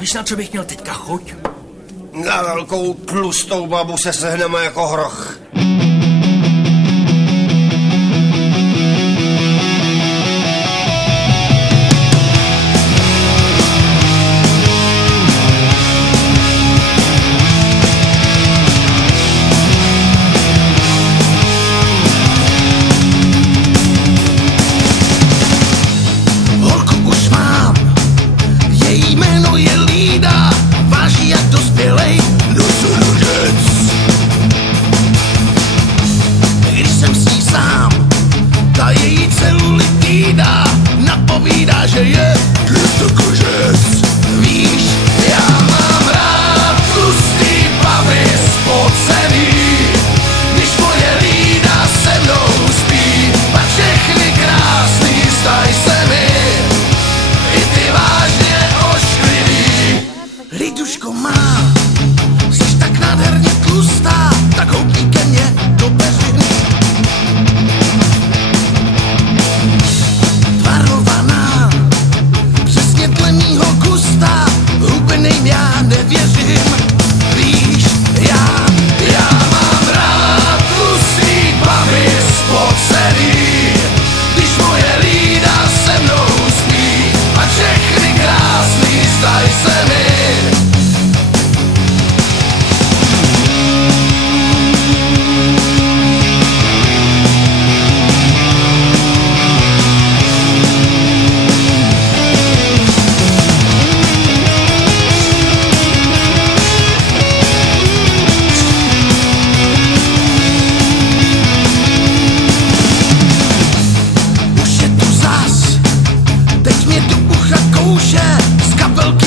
Víš, na co bych měl teďka chuť? Na velkou tlustou babu se sehneme jako hroch. Napovídá, že je tlustokožec. Víš, já mám rád tlustý baby spocený. Když moje lída se mnou spí, pak všechny krásný, staj se mi i ty vážně ošklivý. Liduško má, jsi tak nádherně tlustá, tak houpni ke mně do peřiny. Hubeným já nevěřím. Víš, já mám rád tlustý baby spocený. Když moje lída se mnou spí, a všechny krásný, staj se mi. Z kapelky